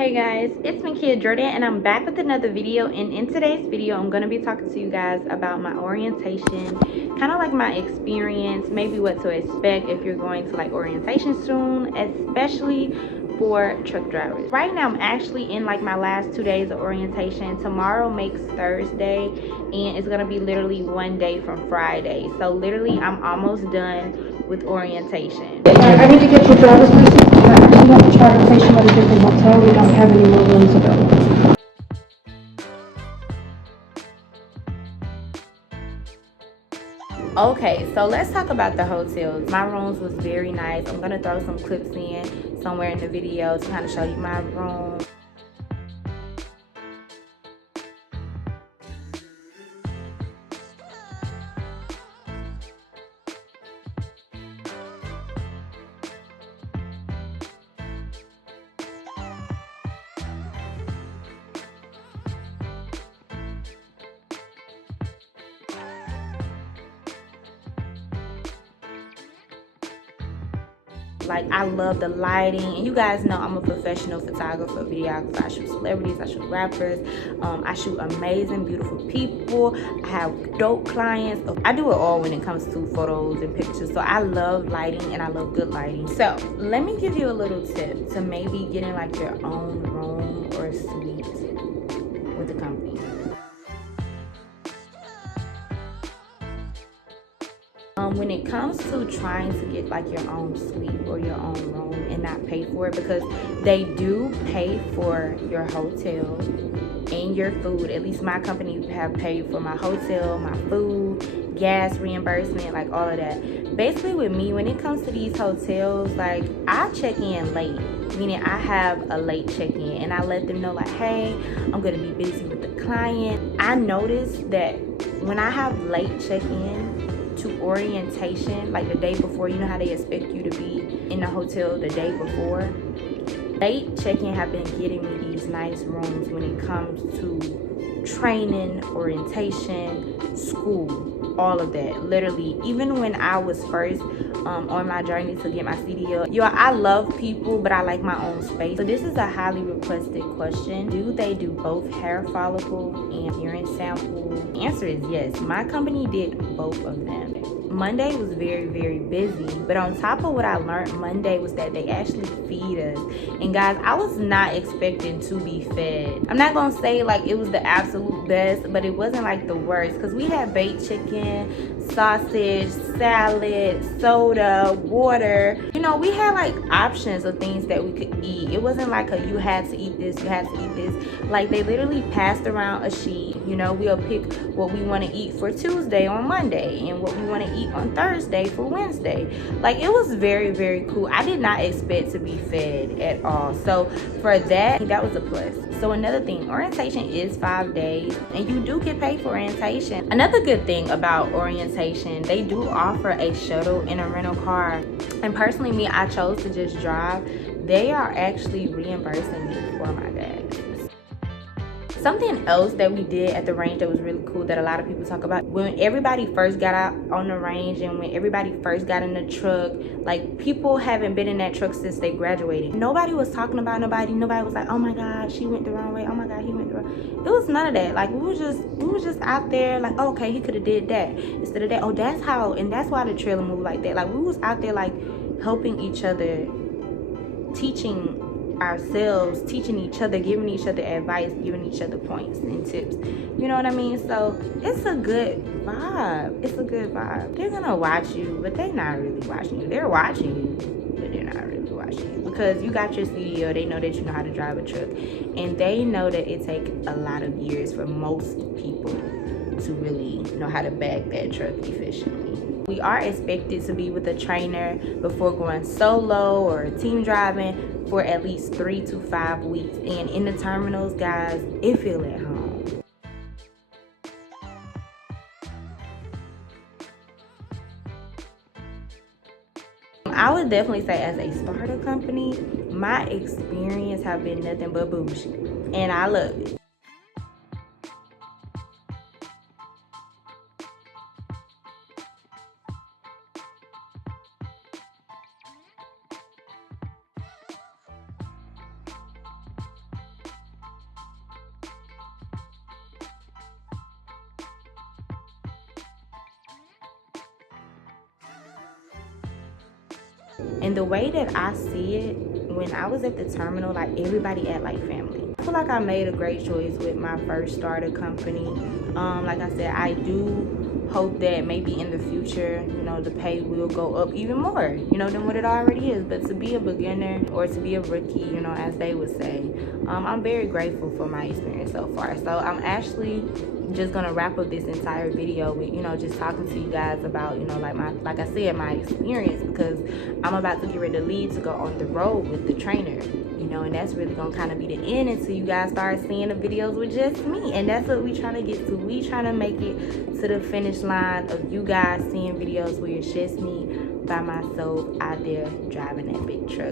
Hey guys, it's me Kia Jordan and I'm back with another video, and in today's video I'm going to be talking to you guys about my orientation, kind of like my experience, maybe what to expect if you're going to like orientation soon, especially for truck drivers. Right now I'm actually in like my last 2 days of orientation. Tomorrow makes Thursday and it's going to be literally one day from Friday, so literally I'm almost done with orientation. I need to get your driver's license. I actually have to try to place you at a different hotel. We don't have any more rooms available. Okay, so let's talk about the hotels. My rooms was very nice. I'm gonna throw some clips in somewhere in the video to kind of show you my room. Like, I love the lighting, and you guys know I'm a professional photographer, videographer. I shoot celebrities, I shoot rappers, I shoot amazing, beautiful people. I have dope clients. I do it all when it comes to photos and pictures. So I love lighting and I love good lighting. So let me give you a little tip to maybe getting like your own room or suite with the company. When it comes to trying to get like your own suite or your own room and not pay for it, because they do pay for your hotel and your food. At least my company have paid for my hotel, my food, gas reimbursement, like all of that. Basically with me, when it comes to these hotels, like I check in late, meaning I have a late check-in, and I let them know like, hey, I'm gonna be busy with the client. I noticed that when I have late check-in to orientation, like the day before, you know how they expect you to be in the hotel the day before. Late check-in have been getting me these nice rooms when it comes to training, orientation, school, all of that. Literally, even when I was first on my journey to get my CDL, yo, I love people, but I like my own space. So this is a highly requested question. Do they do both hair follicle and urine sample? The answer is yes. My company did both of them. Monday was very, very busy, but on top of what I learned Monday was that they actually feed us. And guys, I was not expecting to be fed. I'm not gonna say like it was the absolute best, but it wasn't like the worst, because we had baked chicken, sausage, salad, soda, water. You know, we had like options of things that we could eat. It wasn't like a you had to eat this, you had to eat this. Like, they literally passed around a sheet. You know, we'll pick what we want to eat for Tuesday on Monday and what we want to eat on Thursday for Wednesday. Like, it was very, very cool. I did not expect to be fed at all. So for that was a plus. So another thing, orientation is 5 days and you do get paid for orientation. Another good thing about orientation, they do offer a shuttle and a rental car. And personally, me, I chose to just drive. They are actually reimbursing me for my gas. Something else that we did at the range that was really cool that a lot of people talk about, when everybody first got out on the range and when everybody first got in the truck, like, people haven't been in that truck since they graduated. Nobody was talking about nobody. Nobody was like, oh my God, she went the wrong way. Oh my God, he went the wrong. It was none of that. Like, we was just out there like, oh, okay, he could have did that instead of that. Oh, that's how, and that's why the trailer moved like that. Like, we was out there like helping each other, teaching ourselves, teaching each other, giving each other advice, giving each other points and tips. You know what I mean? So it's a good vibe. It's a good vibe. They're gonna watch you, but they're not really watching you. They're watching you, but they're not really watching you, because you got your CDL. They know that you know how to drive a truck, and they know that it takes a lot of years for most people to really know how to back that truck efficiently. We are expected to be with a trainer before going solo or team driving for at least 3 to 5 weeks. And in the terminals, guys, it feel at home. I would definitely say, as a starter company, my experience have been nothing but bougie, and I love it. And the way that I see it, when I was at the terminal, like everybody act like family. I feel like I made a great choice with my first starter company. Like I said, I do hope that maybe in the future, you know, the pay will go up even more, you know, than what it already is. But to be a beginner or to be a rookie, you know, as they would say, I'm very grateful for my experience so far. So I'm actually just gonna wrap up this entire video with, you know, just talking to you guys about, you know, like I said, my experience, because I'm about to get ready to leave to go on the road with the trainer, you know, and that's really gonna kind of be the end until you guys start seeing the videos with just me. And that's what we trying to get to. We trying to make it to the finish line of you guys seeing videos where it's just me by myself out there driving that big truck.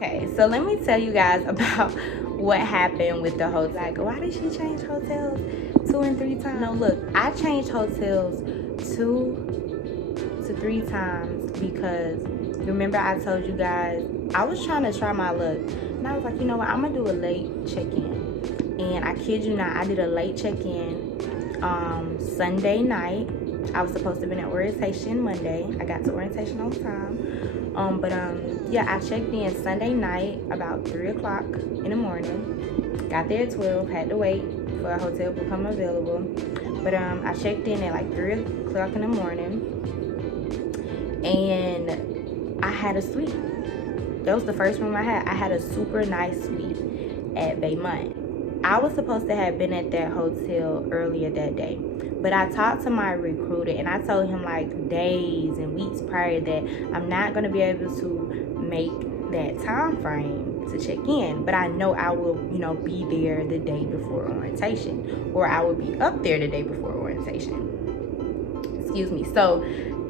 Okay, so let me tell you guys about what happened with the hotel. Like, why did she change hotels 2 and 3 times? No, look, I changed hotels 2 to 3 times because remember I told you guys I was trying to try my luck, and I was like, you know what, I'm gonna do a late check-in. And I kid you not, I did a late check-in Sunday night. I was supposed to have been at orientation Monday. I got to orientation on time. Yeah, I checked in Sunday night about 3 o'clock in the morning. Got there at 12, had to wait for a hotel to become available. But I checked in at like 3 o'clock in the morning, and I had a suite. That was the first room I had. I had a super nice suite at 𝐌'𝐤𝐤𝐞𝐢𝐚𝐡. I was supposed to have been at that hotel earlier that day, but I talked to my recruiter and I told him like days and weeks prior that I'm not going to be able to make that time frame to check in, but I know I will, you know, be there the day before orientation, or I will be up there the day before orientation. Excuse me. So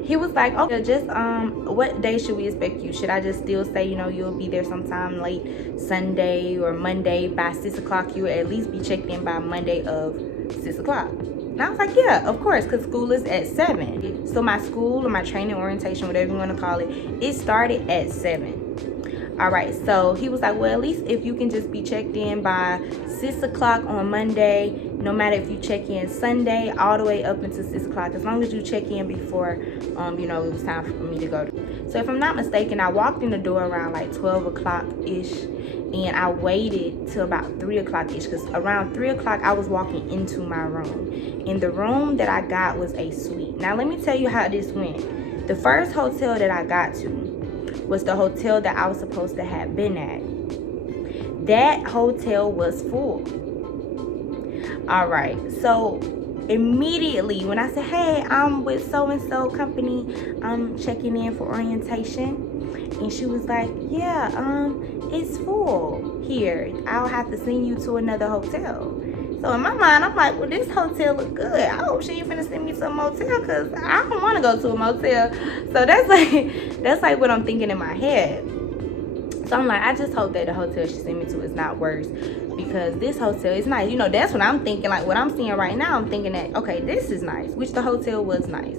he was like, okay, just what day should we expect you? Should I just still say, you know, you'll be there sometime late Sunday or Monday by 6 o'clock? You will at least be checked in by Monday of 6 o'clock. And I was like, yeah, of course, because school is at 7. So my school or my training orientation, whatever you want to call it, it started at 7. All right, so he was like, well, at least if you can just be checked in by 6 o'clock on Monday, no matter if you check in Sunday all the way up until 6 o'clock, as long as you check in before, you know, it was time for me to go. So if I'm not mistaken, I walked in the door around like 12 o'clock-ish, and I waited till about 3 o'clock-ish, because around 3 o'clock, I was walking into my room. And the room that I got was a suite. Now, let me tell you how this went. The first hotel that I got to was the hotel that I was supposed to have been at. That hotel was full. All right, so immediately when I said, hey, I'm with so-and-so company, I'm checking in for orientation, and she was like, yeah, it's full here. I'll have to send you to another hotel. So in my mind, I'm like, well, this hotel look good. I hope she ain't finna send me to a motel, because I don't want to go to a motel. So that's like what I'm thinking in my head. So I'm like, I just hope that the hotel she sent me to is not worse, because this hotel is nice. You know, that's what I'm thinking. Like what I'm seeing right now, I'm thinking that, okay, this is nice, which the hotel was nice.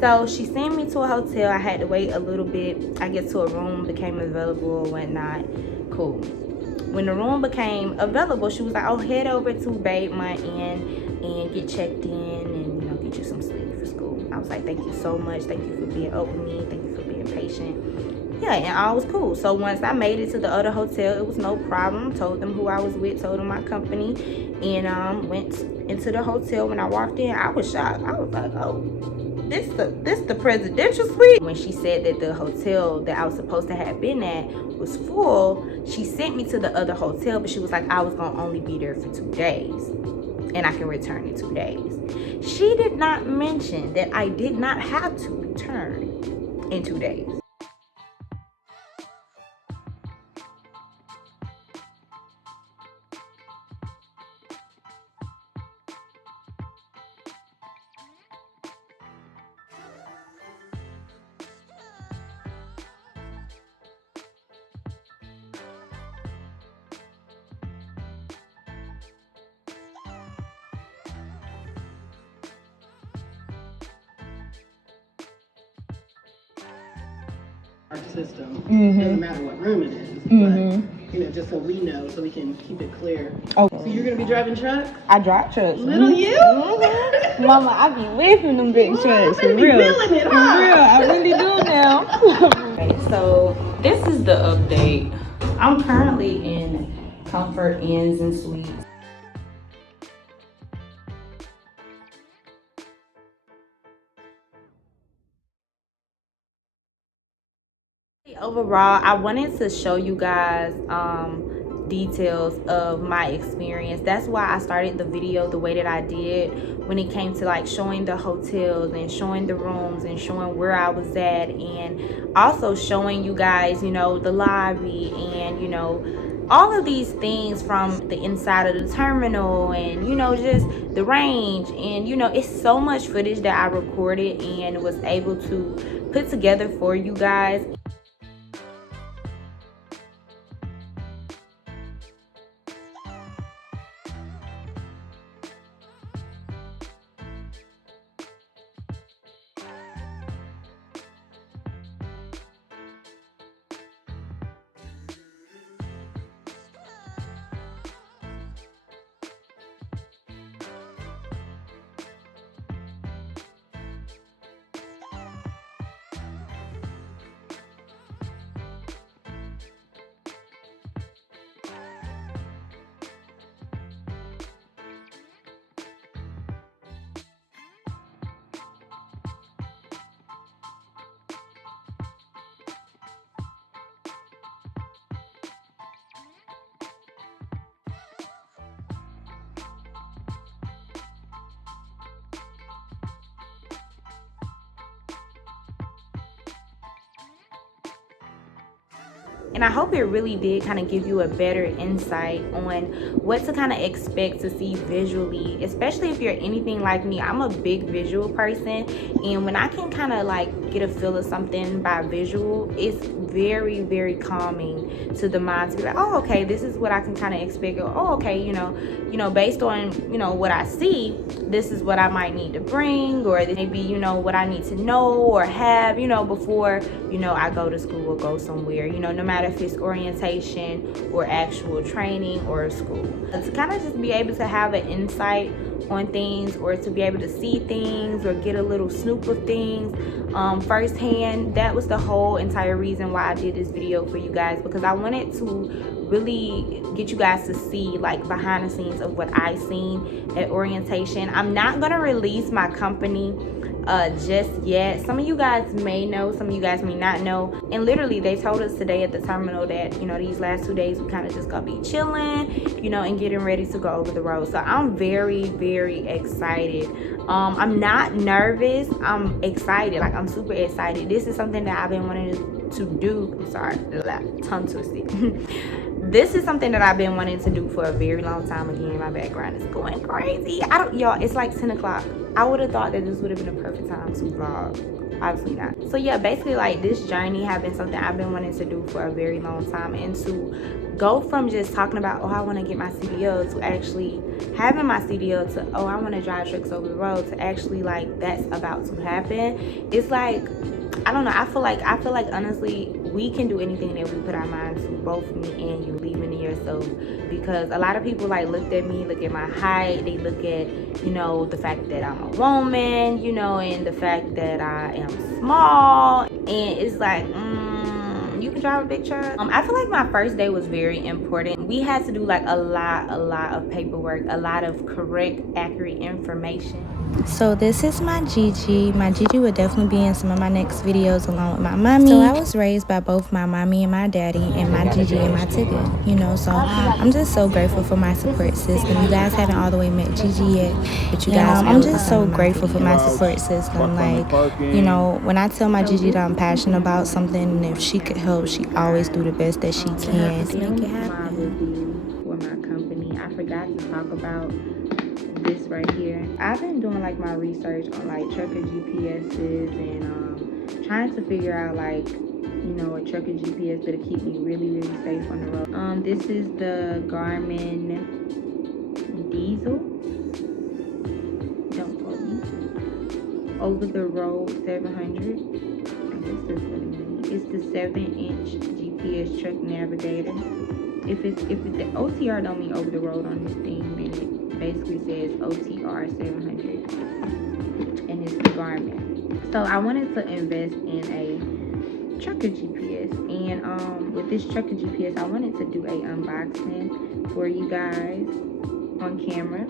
So she sent me to a hotel. I had to wait a little bit. I get to a room, became available or whatnot. Cool. When the room became available, she was like, oh, head over to 𝐌'𝐤𝐤𝐾 and get checked in and, you know, get you some sleep for school. I was like, thank you so much. Thank you for being up with me. Thank you for being patient. Yeah, and all was cool. So once I made it to the other hotel, it was no problem. Told them who I was with, told them my company, and went into the hotel. When I walked in, I was shocked. I was like, oh, this the presidential suite. When she said that the hotel that I was supposed to have been at was full, she sent me to the other hotel, but she was like, I was gonna only be there for 2 days and I can return in 2 days. She did not mention that I did not have to return in 2 days. our system. Doesn't matter what room it is, but you know, just so we know, so we can keep it clear. Okay. So you're gonna be driving trucks? I drive trucks. Little you? Mama, I be whipping them big trucks. For real. Feeling it, huh? For real, I really do now. Okay, so this is the update. I'm currently in Comfort Inns and Suites. Overall, I wanted to show you guys details of my experience. That's why I started the video the way that I did when it came to like showing the hotels and showing the rooms and showing where I was at, and also showing you guys, you know, the lobby and, you know, all of these things from the inside of the terminal, and, you know, just the range. And, you know, it's so much footage that I recorded and was able to put together for you guys. And I hope it really did kind of give you a better insight on what to kind of expect to see visually, especially if you're anything like me. I'm a big visual person, and when I can kind of like get a feel of something by visual, it's very, very calming to the mind to be like, oh, okay, this is what I can kind of expect. Or, oh, okay, you know, based on, you know, what I see, this is what I might need to bring, or maybe, you know, what I need to know or have, you know, before, you know, I go to school or go somewhere, you know, no matter if it's orientation or actual training or school. To kind of just be able to have an insight on things, or to be able to see things or get a little snoop of things firsthand. That was the whole entire reason why I did this video for you guys, because I wanted to really get you guys to see like behind the scenes of what I seen at orientation. I'm not gonna release my company just yet. Some of you guys may know, some of you guys may not know. And literally they told us today at the terminal that, you know, these last 2 days we kind of just gonna be chilling, you know, and getting ready to go over the road. So I'm very, very excited. I'm not nervous, I'm excited. Like, I'm super excited. This is something that I've been wanting to do. I'm sorry, tongue twisted. This is something that I've been wanting to do for a very long time. Again, my background is going crazy. Y'all, it's like 10 o'clock. I would have thought that this would have been a perfect time to vlog. Obviously not. So yeah, basically like this journey has been something I've been wanting to do for a very long time. And to go from just talking about, oh, I want to get my CDL, to actually having my CDL, to, oh, I want to drive trucks over the road, to actually like that's about to happen. It's like, I don't know, I feel like honestly we can do anything that we put our minds to, both me and you, leaving in yourself. Because a lot of people like looked at me, look at my height, they look at, you know, the fact that I'm a woman, you know, and the fact that I am small, and it's like, you can drive a big truck. I feel like my first day was very important. We had to do like a lot of paperwork, a lot of correct, accurate information. So this is my Gigi. My Gigi would definitely be in some of my next videos along with my mommy. So I was raised by both my mommy and my daddy, and my Gigi and my Tigger, you know, so I'm just so grateful for my support system. You guys haven't all the way met Gigi yet, but you guys I'm just so grateful for my support system. Like, you know, when I tell my Gigi that I'm passionate about something, and if she could help, she always do the best that she can to make it happen. For my company, I forgot to talk about this right here. I've been doing like my research on like trucker GPSs, and trying to figure out like, you know, a trucker GPS that'll keep me really safe on the road. This is the Garmin Diesel, don't quote me, over the road 700. I guess that's what it means. it's the 7-inch GPS truck navigator. If the OTR don't mean over the road on this thing, then it basically says OTR 700, and it's the Garmin. So I wanted to invest in a trucker GPS, and with this trucker GPS, I wanted to do a unboxing for you guys on camera.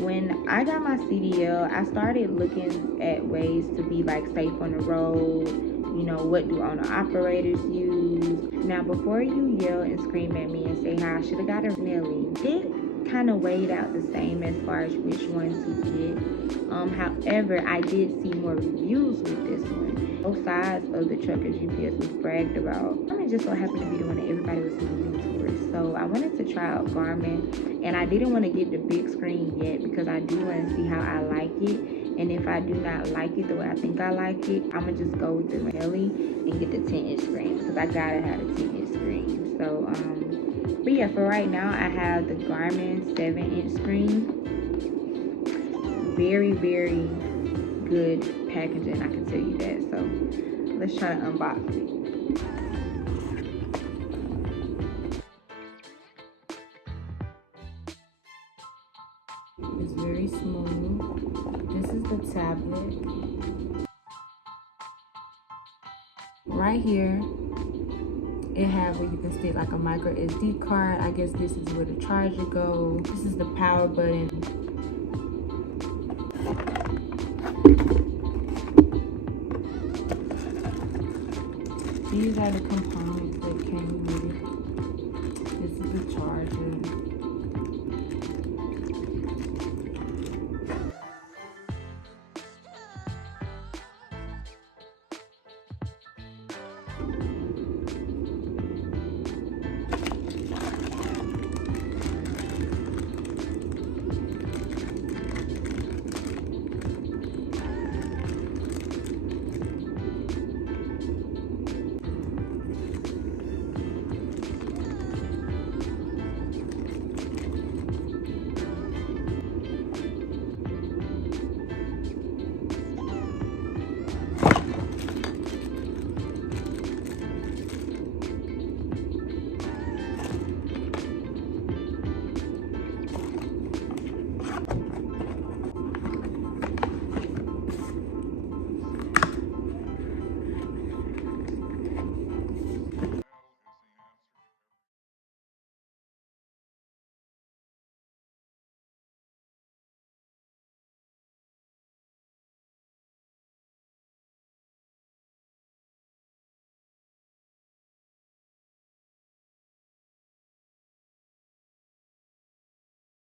When I got my CDL, I started looking at ways to be like safe on the road. You know, what do owner operators use? Now, before you yell and scream at me and say how I should have got a Nelly, it kind of weighed out the same as far as which one to get. However, I did see more reviews with this one. Both sides of the trucker GPS was bragged about. Garmin just so happened to be the one that everybody was moving towards. So I wanted to try out Garmin, and I didn't want to get the big screen yet because I do want to see how I like it. And if I do not like it the way I think I like it, I'm going to just go with the Nelly and get the 10-inch screen because I got to have a 10-inch screen. So, but yeah, for right now, I have the Garmin 7-inch screen. Very, very good packaging, I can tell you that. So, let's try to unbox it. It's very smooth. This is the tablet. Right here, it have where you can stick like a micro SD card. I guess this is where the charger goes. This is the power button. These are the components